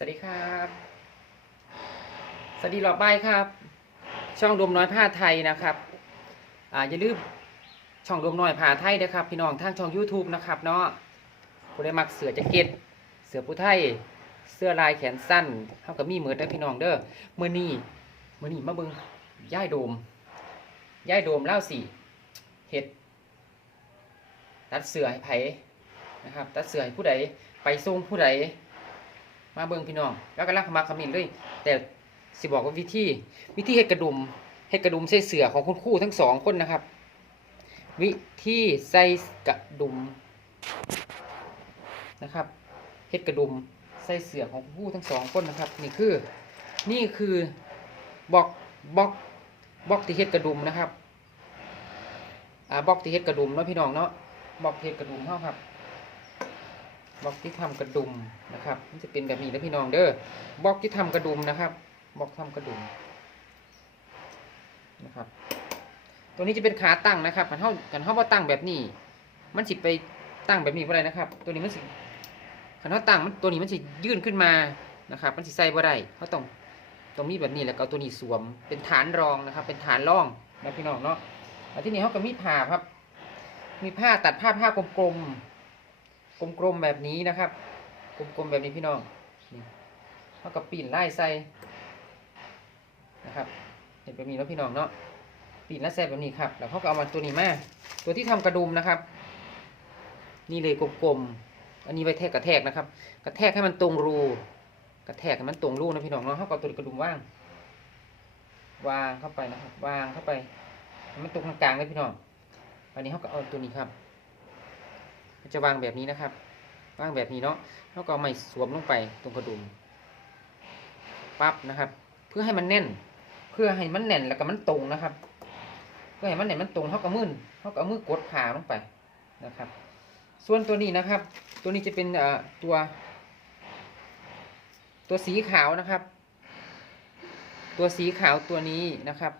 สวัสดีครับ สวัสดีรอบบ่ายครับ ช่องรวมน้อยผ้าไทยนะครับ อ่าอย่าลืมช่องรวมน้อยผ้าไทยนะครับ พี่น้องทางช่อง YouTube นะครับเนาะผู้ได้มักเสือแจ็คเก็ตเสือผู้ไทย เสื้อลายแขนสั้นเท่ากับมีเหมือนได้พี่น้องเด้อเมื่อนี้เมื่อนี้มาเบิ่งย่ายโดมย่ายโดมเล่าสิเห็ดตัดเสือให้ไผนะครับ ตัดเสือให้ผู้ใดไปส่งผู้ใด มาเบิ่งพี่น้อง แล้วก็ลักมาคอมเมนเลย แต่สิบอกว่าวิธี วิธีเฮ็ดกระดุมเฮ็ดกระดุมใส่เสือของคุณครู่ทั้งสองคนนะครับ วิธีใส่กระดุมนะครับเฮ็ดกระดุมใส่เสือของคุณครู่ทั้งสองคนนะครับ นี่คือ นี่คือบล็อกบล็อกบล็อกที่เฮ็ดกระดุมนะครับอ่าบล็อกที่เฮ็ดกระดุมเนาะพี่น้องเนาะบล็อกที่เฮ็ดกระดุมเฮาครับ บล็อกที่ทำกระดุมนะครับมันจะเป็นแบบนี้นะพี่น้องเด้อบล็อกที่ทำกระดุมนะครับบล็อกทำกระดุมนะครับ ตัวนี้จะเป็นขาตั้งนะครับกันเท่ากันเท่าว่าตั้งแบบนี้ มันสิไปตั้งแบบนี้บ่ได้นะครับ ตัวนี้มันสิกันเท่าตั้งมันตัวนี้มันสิยื่นขึ้นมานะครับ มันสิใส่บ่ได้เขาต้องตรงนี้แบบนี้แล้วก็ตัวนี้สวมเป็นฐานรองนะครับ เป็นฐานรองนะพี่น้องเนาะแล้วที่นี่เขาก็มีผ้าครับ มีผ้าตัดผ้าผ้ากลมๆ กลมๆแบบนี้นะครับ กลมๆแบบนี้พี่น้องนี่เท่ากับปีนไล่ใส่นะครับเห็นแบบนี้แล้วพี่น้องเนาะปีนไล่ใส่แบบนี้ครับแล้วเขาก็เอามาตัวนี้มาตัวที่ทำกระดุมนะครับ นี่เลยกลมๆอันนี้ไว้แทกกระแทกนะครับ กระแทกให้มันตรงรูกระแทกให้มันตรงรูนะพี่น้องเนาะเขาก็เอาตัวกระดุมว่าง วางเข้าไปนะครับ วางเข้าไปให้มันตรงกลางเลยพี่น้องอันนี้เขาก็เอาตัวนี้ครับ จะวางแบบนี้นะครับ วางแบบนี้เนาะแล้วก็ไม้สวมลงไปตรงกระดุมปั๊บนะครับ เพื่อให้มันแน่น เพื่อให้มันแน่นแล้วก็มันตรงนะครับ เพื่อให้มันแน่นมันตรงเท่ากับมือเท่ากับมือกดขาลงไปนะครับ ส่วนตัวนี้นะครับ ตัวนี้จะเป็นเอ่อตัว ตัวสีขาวนะครับ ตัวสีขาวตัวนี้นะครับ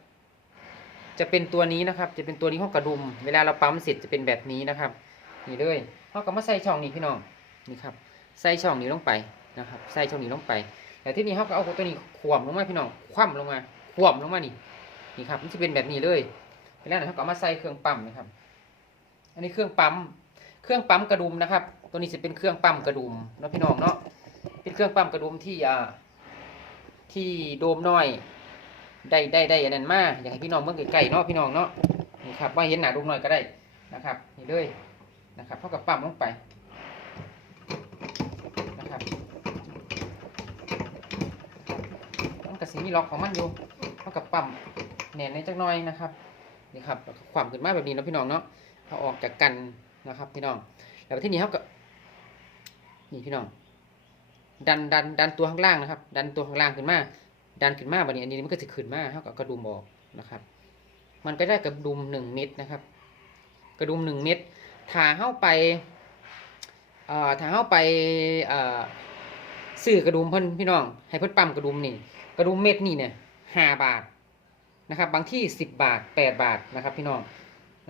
จะเป็นตัวนี้นะครับ จะเป็นตัวนี้ของกระดุม เวลาเราปั๊มเสร็จจะเป็นแบบนี้นะครับ นี่เลย เขาก็มาใส่ช่องนี้พี่น้องนี่ครับใส่ช่องนี้ลงไปนะครับใส่ช่องนี้ลงไป แต่ที่นี่เขาก็เอาตัวนี้ขวมลงมาพี่น้องคว่ำลงมาขวมลงมานี่นี่ครับมันจะเป็นแบบนี้เลยเวลานั้นเขาก็มาใส่เครื่องปั๊มนะครับ อันนี้เครื่องปั๊ม เครื่องปั๊มกระดุมนะครับ ตัวนี้จะเป็นเครื่องปั๊มกระดุมเนาะพี่น้องเนาะ เป็นเครื่องปั๊มกระดุมที่อ่าที่โดมน้อย ได้ได้ได้อันนั้นมาอยากให้พี่น้องเมื่อไกลๆเนาะพี่น้องเนาะ นี่ครับว่าเห็นหนาโดมน้อยก็ได้นะครับ นี่เลย นะครับเท่ากับปั๊มลงไปนะครับมันกระสีมีล็อกของมันอยู่เท่ากับปั๊มแหน่นในจักหน่อยนะครับนี่ครับความขึ้นมาแบบนี้นะพี่น้องเนาะเอาออกจากกันนะครับพี่น้องแล้วที่นี้เขาก็นี่พี่น้อง ดันดันดันตัวข้างล่างนะครับ ดันตัวข้างล่างขึ้นมา ดันขึ้นมาแบบนี้อันนี้มันก็จะขึ้นมาเท่ากับกระดุมออกนะครับ มันก็ได้กระดุมหนึ่งเม็ดนะครับ กระดุมหนึ่งเม็ด ถ้าเข้าไปเอ่อถ้าเข้าไปเอ่อซื้อกระดุมเพิ่นพี่น้อง ให้เพิ่นปั๊มกระดุมนี่ กระดุมเม็ดนี่เนี่ยห้าบาทนะครับ บางที่สิบบาทแปดบาทนะครับ พี่น้อง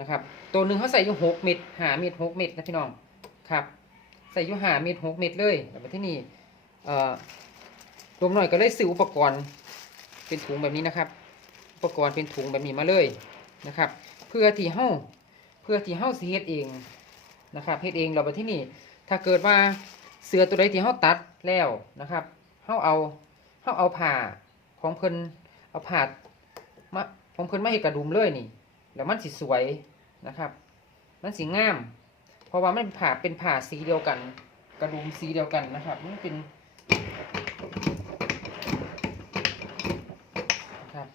นะครับ ตัวหนึ่งเขาใส่อยู่หกเม็ดห้าเม็ดหกเม็ดนะพี่น้องครับ ใส่อยู่ห้าเม็ดหกเม็ดเลยแล้วที่นี่เอ่อรวมหน่อยก็เลยซื้ออุปกรณ์เป็นถุงแบบนี้นะครับ อุปกรณ์เป็นถุงแบบนี้มาเลยนะครับ เพื่อที่เฮา พื่อที่เฮาสิเฮ็ดเองนะครับเฮ็ดเองเราไปที่นี่ ถ้าเกิดว่าเสือตัวใดที่เฮาตัดแล้วนะครับเฮาเอาเฮาเอาผ่าของเพิ่นเอาผ่ามาของเพิ่นมาเฮ็ดกระดุมเลยนี่ แล้วมันสิสวยนะครับ มันสิงาม เพราะว่ามันผ่าเป็นผ่าสีเดียวกัน กระดุมสีเดียวกันนะครับ มันเป็นนะครับ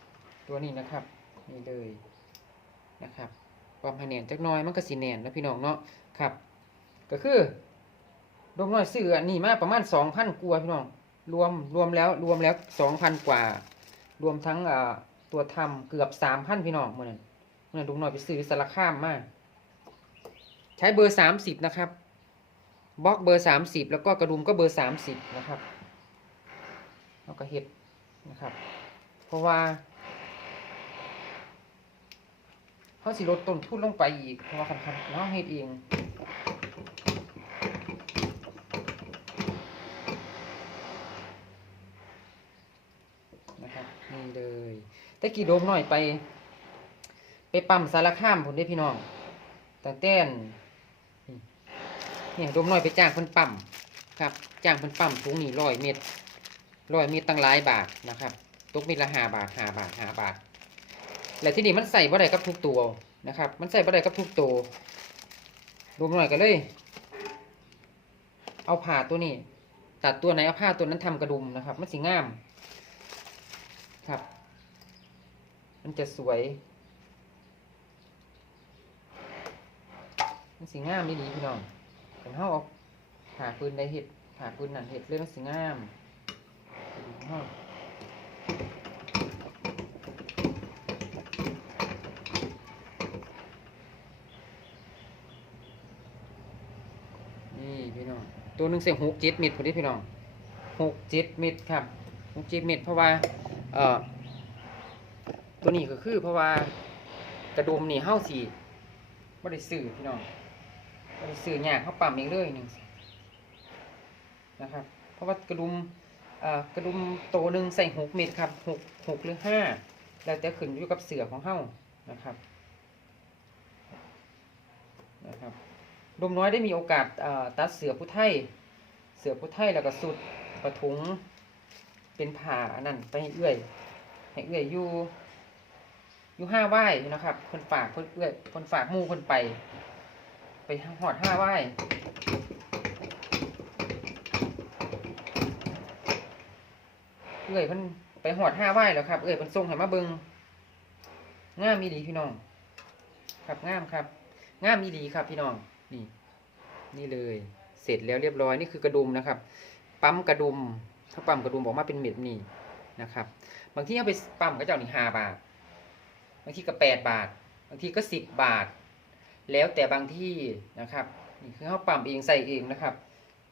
ตัวนี้นะครับนี่เลยนะครับ ความให้แน่นจักน้อยมันก็สิแน่นนะพี่น้องเนาะครับ ก็คือรวมน้อยซื้อนนี้มาประมาณสองพันกว่าพี่น้องรวมรวมแล้วรวมแล้วสองพันกว่า รวมทั้งตัวทำเกือบสามพันพี่น้องเมื่อนั้นเมื่อนั้นลุงน้อยไปซื้อสารข้ามมาใช้เบอร์สามสิบนะครับบล็อกเบอร์สามสิบแล้วก็กระดุมก็เบอร์สามสิบนะครับแล้วก็เห็ดนะครับ เพราะว่า เขาสิลดต้นทุนลงไปอีกเพราะว่าคันคันเราเฮ็ดเองนะครับนี่เลยตะกี้โดมหน่อยไป ไปปั๊มสารข้ามผมได้พี่น้องตั้งแต่นนี่ยโดมหน่อยไปจ้างเพิ่นปั๊มครับจ้างเพิ่นปั๊มถุงนี่ร้อยเม็ดร้อยเม็ดตั้งหลายบาทนะครับตกเม็ดละห้าบาทห้าบาทห้าบาท แล้วที่นี่มันใส่บ่ได้กับทุกตัวนะครับ มันใส่บ่ได้กับทุกตัวรวมหน่อยกันเลย เอาผ่าตัวนี้ ตัดตัวไหนเอาผ้าตัวนั้นทำกระดุมนะครับ มันสีงามครับ มันจะสวย มันสีงามดีๆพี่น้องแต่เขาเอาผ่าปืนได้เห็ดผ่าปืนนั่นเห็ดเรื่องสีงามเฮา นี่พี่น้อง ตัวหนึ่งเสียงหกจ็ดเม็ดพอดีพี่น้องหกจ็ดเม็ดครับหกจ็ดเม็ดเพราะว่าเอ่อตัวนี้ก็คือเพราะว่ากระดุมนี่เฮาสีไม่ได้ซื้อพี่น้องไม่ได้ซื้อยากเขาปั๊มเองเลยหนึ่งนะครับ เพราะว่ากระดุมกระดุมโตหนึ่งใส่หกเม็ดครับหกหกหรือห้าแล้วแต่ขึ้นอยู่กับเสือของเฮานะครับนะครับ ดมน้อยได้มีโอกาสตัดเสือผู้ไทย เสือผู้ไทยแล้วก็สุดประทุงเป็นผ่าอันนั่นไปให้เอื้อยให้เอื้อยอยู่อยู่ห้าไหว้นะครับคนฝากคนเอื้อยคนฝากมู่คนไป ไปหอดห้าไหว้เอื้อยเพิ่นไปหอดห้าไหว้แล้วครับ เอื้อยเพิ่นส่งให้มาเบิงงามมีดีพี่น้อง ครับงามครับงามมีดีครับพี่น้อง นี่ นี่เลย เสร็จแล้วเรียบร้อยนี่คือกระดุมนะครับ ปั๊มกระดุมถ้าปั๊มกระดุมออกมาเป็นเม็ดนี่นะครับ บางที่เอาไปปั๊มก็จะเอานี่งห้าบาท บางที่ก็แปดบาท บางที่ก็สิบบาท แล้วแต่บางที่นะครับนี่คือเขาปั๊มเองใส่เองนะครับ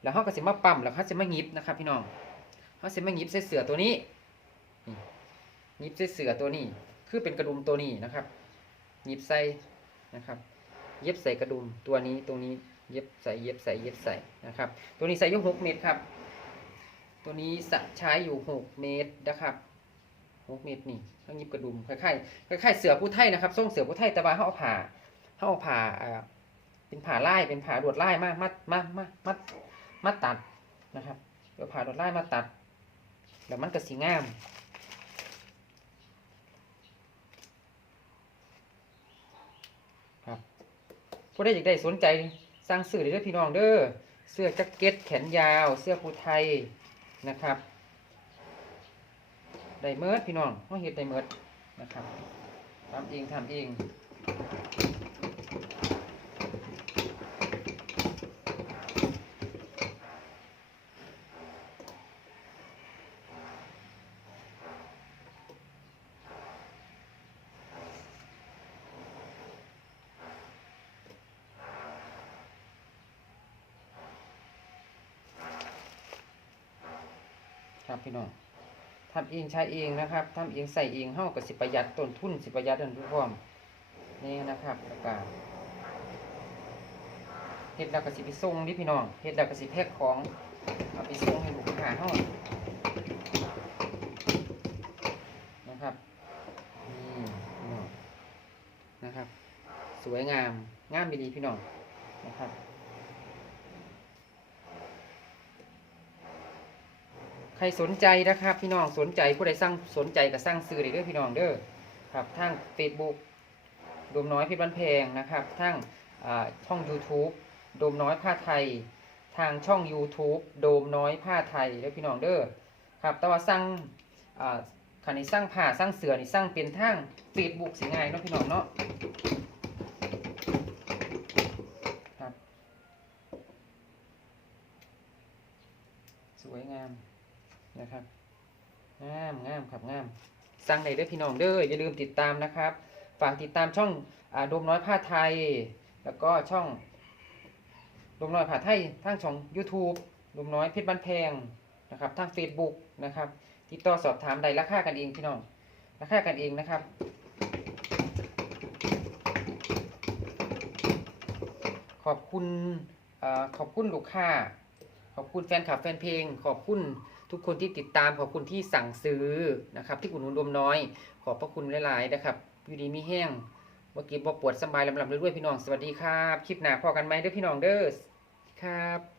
แล้วเขาก็จะมาปั๊มแล้วเขาจะมาหยิบนะครับ พี่น้องเขาจะมาหยิบใส่เสือตัวนี้นิบใส่เสือตัวนี้ คือเป็นกระดุมตัวนี้นะครับหยิบใส่นะครับ เย็บใส่กระดุมตัวนี้ตรงนี้เย็บใส่เย็บใส่เย็บใส่นะครับ ตัวนี้ใส่อยู่หกเมตรครับ ตัวนี้ใช้อยู่หกเมตรนะครับหกเมตรนี่ต้องยิบกระดุมคล้ายๆคล้ายๆเสือผู้ไทยนะครับส่งเสือผู้ไทยแต่ว่าเขาเอาผ่าเขาเอาผ่าเป็นผ่าไล่เป็นผ่าดวดไล่มากมัดมามามัดมัดตัดนะครับเดี๋ยวผ่าดวดไล่มาตัดแล้วมันก็สีงาม ผู้ใดอยากได้สนใจสั่งซื้อเด้เด้อพี่น้องเด้อเสื้อแจ็คเก็ตแขนยาว เสื้อผู้ไทยนะครับได้เมิดพี่น้องเขาเห็ดได้เมิดนะครับทำเองทำเอง ครับพี่น้องทำเองใช้เองนะครับทำเองใส่เองเฮาก็สิประหยัดต้นทุนสิประหยัดอันทุกพร้อมนี่นะครับแล้วก็เฮ็ดแล้วก็สิไปส่งดิพี่น้องเฮ็ดแล้วก็สิแพ็คของเอาไปส่งให้ลูกค้าเฮานะครับนี่พี่น้องนะครับ สวยงามงามดีพี่น้องนะครับ ใค รสนใจนะครับพี่น้องสนใจผู้ใดสร้างสนใจก็สร้างซื้อได้เด้อพี่น้องเด้อครับทาง Facebook โดมน้อยพชรบ้านแพงนะครับทางช่อง YouTube โดมน้อยผ้าไทย ทางช่อง YouTube โดมน้อยผ้าไทยเด้อพี่น้องเด้อครับแต่ว่าสร้างอ่าคันนี้สร้างผ้าสร้างเสือนี่สร้างเป็นทาง Facebook สิง่ายเนาะพี่น้องเนาะครับสวยงาม นะครับงามงามครับงามสั่งไหนเด้อพี่น้องเด้ออย่าลืมติดตามนะครับ ฝากติดตามช่องอาโดมน้อยผ้าไทย แล้วก็ช่องโดมน้อยผ้าไทยทางช่อง YouTube โดมน้อยเพชรบ้านแพงนะครับทาง Facebook นะครับ ติดต่อสอบถามใดราคากันเองพี่น้องราคากันเองนะครับขอบคุณอขอบคุณลูกค้า ขอบคุณแฟนคลับแฟนเพลง ขอบคุณ ทุกคนที่ติดตามขอบคุณที่สั่งซื้อนะครับ ที่คุณหนุนรวมน้อย ขอบพระคุณหลายๆนะครับอยู่ดีมีแห้งเมื่อกี้บอกปวดสบายลำลำเรื่อยๆพี่น้องสวัสดีครับคลิปหน้าพอกันไหมเด้อพี่น้องเด้อครับ